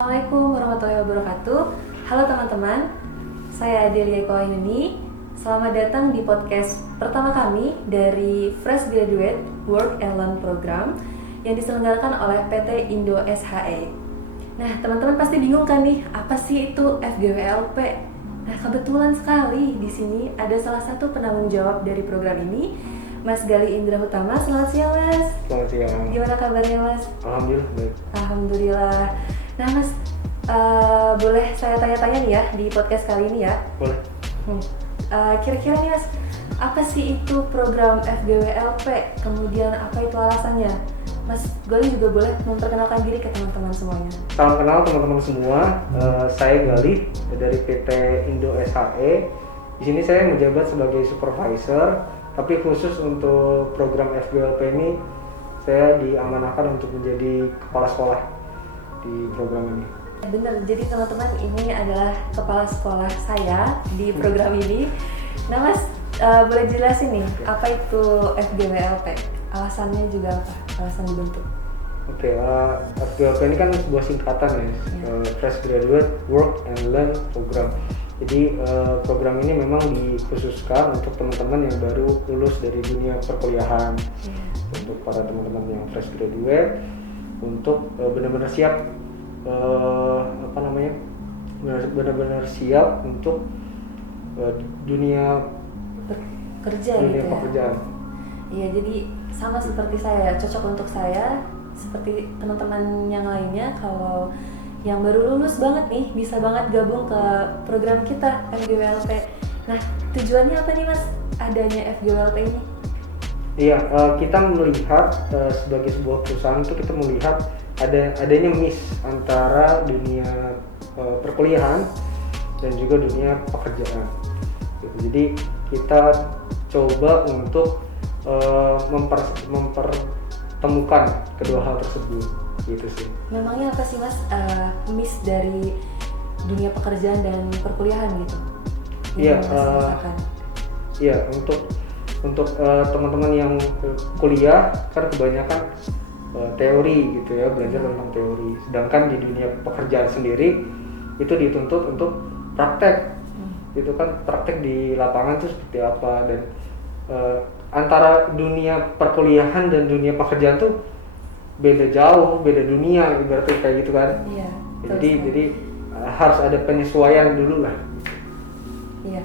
Assalamualaikum warahmatullahi wabarakatuh. Halo teman-teman, saya Adelia Koinuni. Selamat datang di podcast pertama kami dari Fresh Graduate Work and Learn Program yang diselenggarakan oleh PT Indo SHE. Nah, teman-teman pasti bingung kan nih, apa sih itu FGWLP? Nah, kebetulan sekali di sini ada salah satu penanggung jawab dari program ini, Mas Gali Indra Utama. Selamat siang, Mas. Selamat siang. Gimana kabarnya, Mas? Alhamdulillah baik. Alhamdulillah. Nah, Mas, boleh saya tanya-tanya nih ya di podcast kali ini ya? Boleh. Kira-kira nih, Mas, apa sih itu program FGWLP? Kemudian apa itu alasannya? Mas Gali juga boleh memperkenalkan diri ke teman-teman semuanya. Salam kenal teman-teman semua. Saya Gali dari PT Indo SHE. Di sini saya menjabat sebagai supervisor, tapi khusus untuk program FGWLP ini saya diamanahkan untuk menjadi kepala sekolah di program ini. Benar, jadi teman-teman ini adalah kepala sekolah saya di program ini. Nah, Mas, boleh jelasin nih apa itu FGWLP? Alasannya juga apa? Alasan dibentuk? Oke, FGWLP ini kan sebuah singkatan ya, Fresh Graduate Work and Learn Program. Jadi program ini memang dikhususkan untuk teman-teman yang baru lulus dari dunia perkuliahan, untuk para teman-teman yang fresh graduate, untuk benar-benar siap benar-benar siap untuk dunia kerja dunia gitu ya. pekerjaan. Iya, jadi sama seperti saya, cocok untuk saya. Seperti teman-teman yang lainnya, kalau yang baru lulus banget nih, bisa banget gabung ke program kita FGWLP. Nah, tujuannya apa nih, Mas, adanya FGWLP ini? Iya, kita melihat sebagai sebuah perusahaan itu kita melihat adanya miss antara dunia perkuliahan dan juga dunia pekerjaan. Gitu. Jadi kita coba untuk mempertemukan kedua hal tersebut, gitu sih. Memangnya apa sih, Mas, miss dari dunia pekerjaan dan perkuliahan gitu? Iya, untuk teman-teman yang kuliah kan kebanyakan teori gitu ya, belajar tentang teori. Sedangkan di dunia pekerjaan sendiri itu dituntut untuk praktek. Itu kan praktek di lapangan itu seperti apa, dan antara dunia perkuliahan dan dunia pekerjaan tuh beda jauh, beda dunia ibaratnya kayak gitu kan. Iya. Jadi harus ada penyesuaian dulu lah. Iya.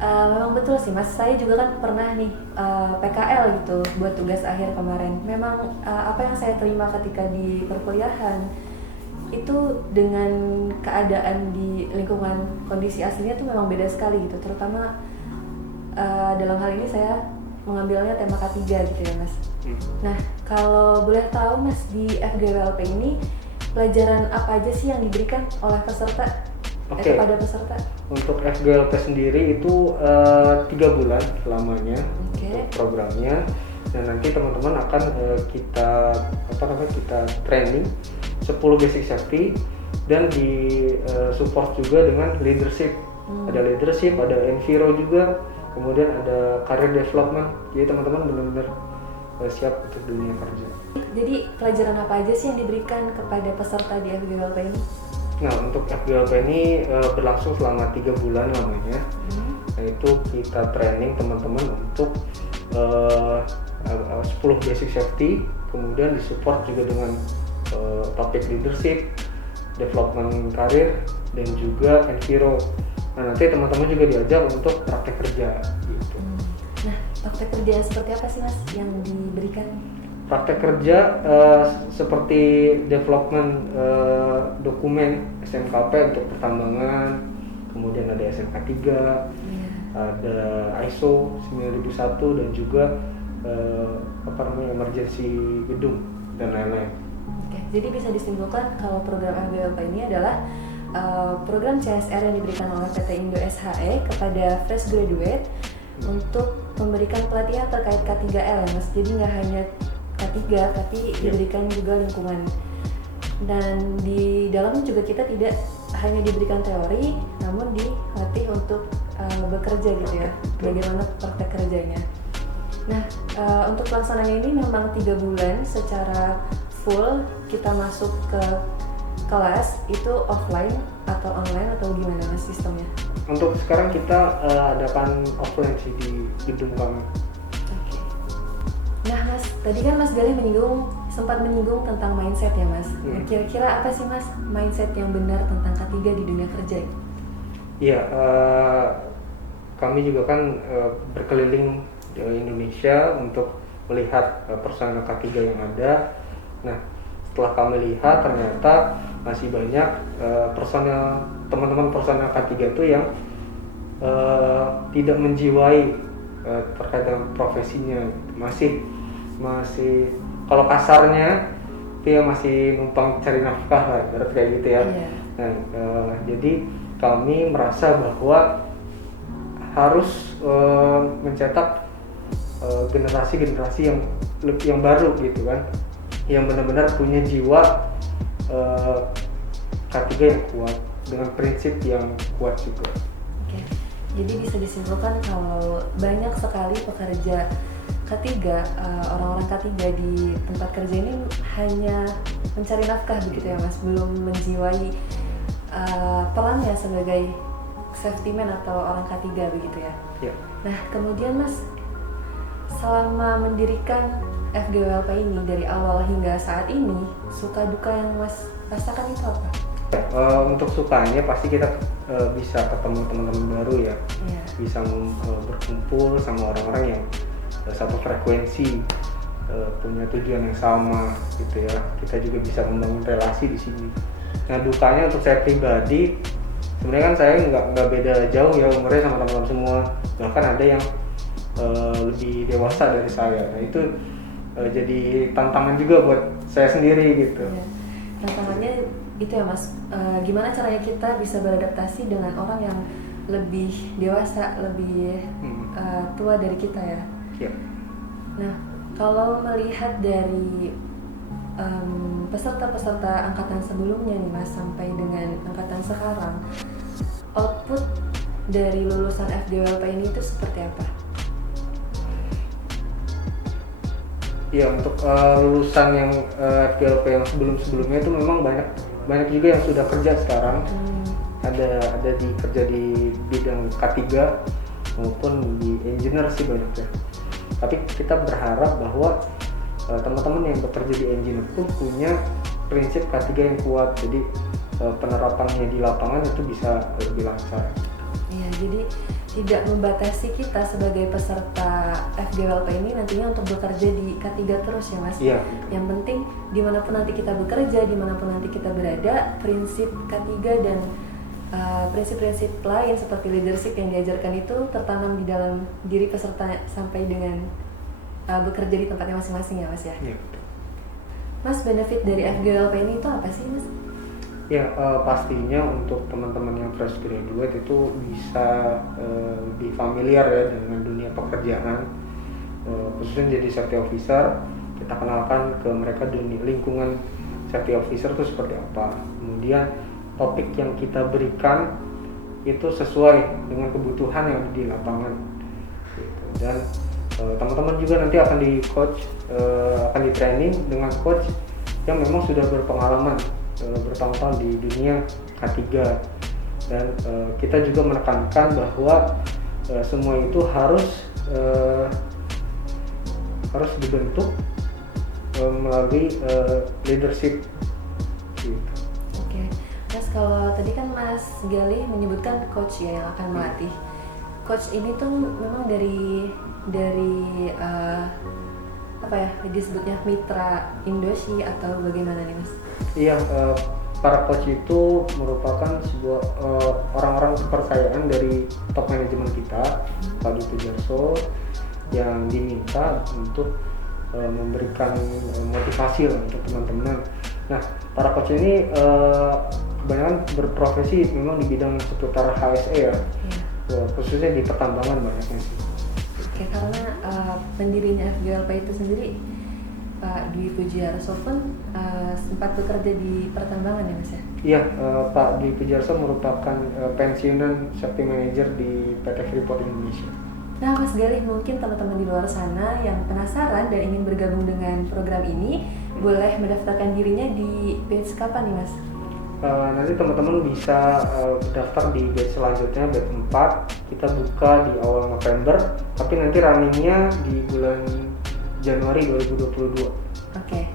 Memang betul sih, Mas. Saya juga kan pernah nih PKL gitu buat tugas akhir kemarin. Memang apa yang saya terima ketika di perkuliahan itu dengan keadaan di lingkungan kondisi aslinya tuh memang beda sekali gitu. Terutama dalam hal ini saya mengambilnya tema K3 gitu ya, Mas. Nah, kalau boleh tahu, Mas, di FGWLP ini pelajaran apa aja sih yang diberikan oleh peserta? Oke. Kepada peserta? Untuk FGWLP sendiri itu 3 bulan lamanya untuk programnya, dan nanti teman-teman akan kita training 10 basic safety, dan di support juga dengan leadership. Ada leadership, ada enviro juga, kemudian ada career development. Jadi teman-teman benar-benar siap untuk dunia kerja. Jadi pelajaran apa aja sih yang diberikan kepada peserta di FGWLP ini? Nah, untuk FGWLP ini berlangsung selama 3 bulan lamanya. Yaitu kita training teman-teman untuk 10 basic safety, kemudian disupport juga dengan topik leadership, development karir, dan juga enviro. Nah, nanti teman-teman juga diajak untuk praktek kerja gitu. Nah, praktek kerja seperti apa sih, Mas, yang diberikan? Praktek kerja seperti development dokumen SMKP untuk pertambangan, kemudian ada SMK 3, ada ISO 9001, dan juga emergency gedung dan lain-lain. Oke, jadi bisa disimpulkan kalau program FGWLP ini adalah program CSR yang diberikan oleh PT Indo SHE kepada fresh graduate untuk memberikan pelatihan terkait K3L, Mas. Jadi nggak hanya K3, tapi diberikan juga lingkungan. Dan di dalamnya juga kita tidak hanya diberikan teori, namun dilatih untuk bekerja gitu ya, bagaimana praktek kerjanya. Nah, untuk pelaksanaannya ini memang 3 bulan secara full kita masuk ke kelas itu offline atau online atau gimana Mas sistemnya? Untuk sekarang kita adakan offline sih di gedung kami. Oke. Nah Mas, tadi kan Mas Galih sempat menyinggung tentang mindset ya Mas. Kira-kira apa sih Mas mindset yang benar tentang K3 di dunia kerja? Iya, kami juga kan berkeliling di Indonesia untuk melihat personel K3 yang ada. Nah, setelah kami lihat ternyata masih banyak teman-teman personel K3 itu yang tidak menjiwai terkait dengan profesinya, masih kalau kasarnya dia masih numpang cari nafkah lah, berarti kayak gitu ya. Nah, jadi kami merasa bahwa harus mencetak generasi-generasi yang baru gitu kan, yang benar-benar punya jiwa K3 yang kuat dengan prinsip yang kuat juga. Oke. Jadi bisa disimpulkan kalau banyak sekali pekerja K3, orang-orang K3 di tempat kerja ini hanya mencari nafkah begitu ya Mas, belum menjiwai perannya sebagai safety man atau orang K3 begitu ya. Ya. Nah kemudian Mas, selama mendirikan FGWLP ini dari awal hingga saat ini, suka duka yang Mas rasakan itu apa? Untuk sukanya pasti kita bisa ketemu teman-teman baru ya, bisa berkumpul sama orang-orang yang satu frekuensi, punya tujuan yang sama gitu ya. Kita juga bisa membangun relasi di sini. Nah dukanya untuk saya pribadi, sebenarnya kan saya nggak beda jauh ya umurnya sama teman-teman semua, bahkan ada yang lebih dewasa dari saya. Nah itu jadi tantangan juga buat saya sendiri gitu. Ya. Tantangannya itu ya Mas, gimana caranya kita bisa beradaptasi dengan orang yang lebih dewasa, lebih tua dari kita ya. Ya. Nah kalau melihat dari peserta-peserta angkatan sebelumnya nih Mas sampai dengan angkatan sekarang, output dari lulusan FGWLP ini itu seperti apa? Ya untuk lulusan yang FGWLP yang sebelumnya itu memang banyak juga yang sudah kerja sekarang. Ada kerja di bidang K3 maupun di engineer sih banyaknya. Tapi kita berharap bahwa teman-teman yang bekerja di engineer pun punya prinsip K3 yang kuat, jadi penerapannya di lapangan itu bisa lebih lancar. Iya, jadi tidak membatasi kita sebagai peserta FGWLP ini nantinya untuk bekerja di K3 terus ya Mas. Iya. Yang penting dimanapun nanti kita bekerja, dimanapun nanti kita berada, prinsip K3 dan prinsip-prinsip lain seperti leadership yang diajarkan itu tertanam di dalam diri peserta sampai dengan bekerja di tempatnya masing-masing ya Mas ya. Iya. Mas, benefit dari FGWLP ini itu apa sih Mas? Ya pastinya untuk teman-teman yang fresh graduate itu bisa lebih familiar ya dengan dunia pekerjaan, khususnya jadi safety officer. Kita kenalkan ke mereka dunia lingkungan safety officer itu seperti apa, kemudian topik yang kita berikan itu sesuai dengan kebutuhan yang ada di lapangan gitu. Dan teman-teman juga nanti akan di coach, akan di training dengan coach yang memang sudah berpengalaman bertahun-tahun di dunia K3, dan kita juga menekankan bahwa semua itu harus dibentuk melalui leadership gitu. Oke. Mas, kalau tadi kan Mas Galih menyebutkan coach ya yang akan melatih. Coach ini tuh memang dari apa ya disebutnya mitra Indosi atau bagaimana nih Mas? Iya, para coach itu merupakan sebuah orang-orang kepercayaan dari top manajemen kita, Pak Dwi Pujiarso, yang diminta untuk memberikan motivasi untuk teman-teman. Nah, para coach ini kebanyakan berprofesi memang di bidang seputar HSE ya, khususnya di pertambangan banyaknya sih. Oke, karena pendirinya FGWLP itu sendiri Pak Dwi Pujiarso pun sempat bekerja di pertambangan ya Mas ya? Iya, Pak Dwi Pujiarso merupakan pensiunan safety manager di PT Freeport Indonesia. Nah Mas Galih, mungkin teman-teman di luar sana yang penasaran dan ingin bergabung dengan program ini boleh mendaftarkan dirinya di batch kapan nih Mas? nanti teman-teman bisa daftar di batch selanjutnya, batch 4 kita buka di awal November, tapi nanti runningnya di bulan Januari 2022. Oke.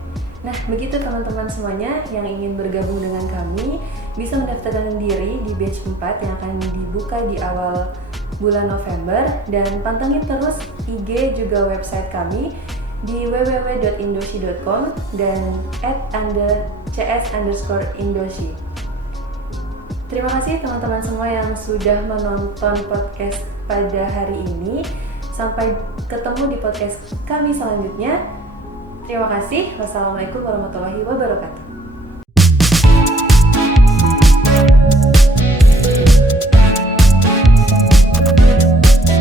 Nah, begitu teman-teman semuanya yang ingin bergabung dengan kami bisa mendaftarkan diri di batch 4 yang akan dibuka di awal bulan November, dan pantengin terus IG juga website kami di www.indosi.com dan @cs_indosi. Terima kasih teman-teman semua yang sudah menonton podcast pada hari ini. Sampai ketemu di podcast kami selanjutnya. Terima kasih. Wassalamualaikum warahmatullahi wabarakatuh.